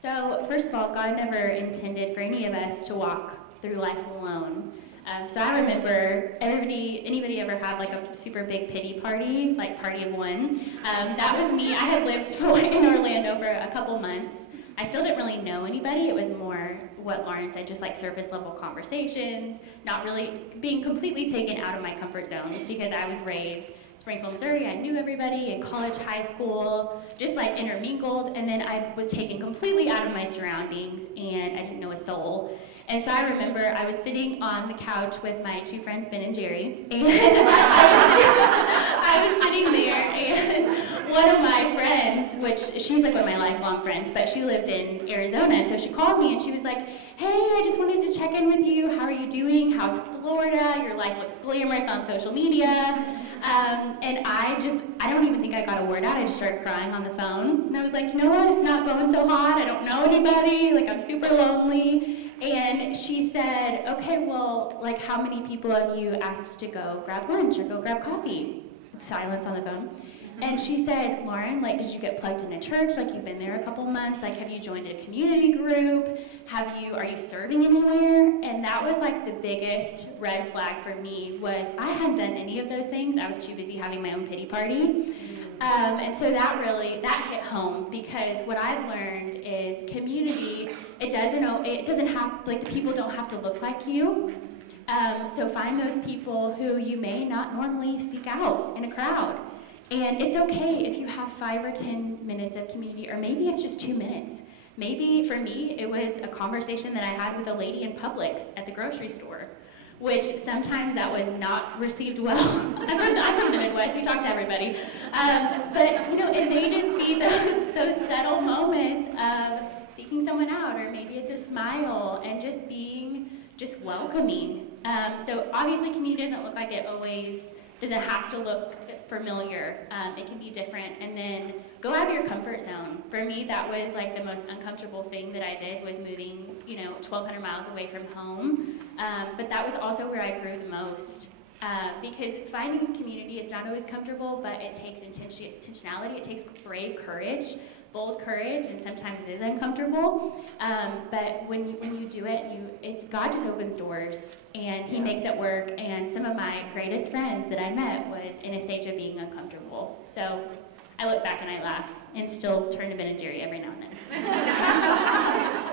So, first of all, God never intended for any of us to walk through life alone. So I remember anybody ever have like a super big pity party, like party of one? That was me. I had lived in Orlando for a couple months. I still didn't really know anybody. It was more what Lauren said, just like surface level conversations, not really being completely taken out of my comfort zone because I was raised Springfield, Missouri. I knew everybody in college, high school, just like intermingled, and then I was taken completely out of my surroundings and I didn't know a soul. And so I remember I was sitting on the couch with my two friends, Ben and Jerry, and I was sitting there, and one of my friends, which she's like one of my lifelong friends, but she lived in Arizona, and so she called me and she was like, hey, I just wanted to check in with you. How are you doing? How's Florida? Your life looks glamorous on social media. And I don't even think I got a word out. I just started crying on the phone. And I was like, you know what? It's not going so hot. I don't know anybody. Like, I'm super lonely. And she said, okay, well, like, how many people have you asked to go grab lunch or go grab coffee? Silence on the phone. And she said, Lauren, like, did you get plugged in a church? Like, you've been there a couple months. Like, have you joined a community group? Are you serving anywhere? And that was like the biggest red flag for me was I hadn't done any of those things. I was too busy having my own pity party. And so that hit home because what I've learned is community, it doesn't have, like, the people don't have to look like you. So find those people who you may not normally seek out in a crowd. And it's okay if you have 5 or 10 minutes of community, or maybe it's just 2 minutes. Maybe for me, it was a conversation that I had with a lady in Publix at the grocery store, which sometimes that was not received well. I'm from the Midwest, we talk to everybody. But it may just be those subtle moments of seeking someone out, or maybe it's a smile and just being welcoming. So obviously community doesn't look like it always doesn't have to look familiar. It can be different. And then go out of your comfort zone. For me, that was like the most uncomfortable thing that I did was moving, 1,200 miles away from home. But that was also where I grew the most. Because finding community, it's not always comfortable, but it takes intentionality. It takes brave courage, bold courage, and sometimes it is uncomfortable. But when you do it, God just opens doors, and He makes it work. And some of my greatest friends that I met was in a stage of being uncomfortable. So I look back and I laugh, and still turn to Ben and Jerry every now and then.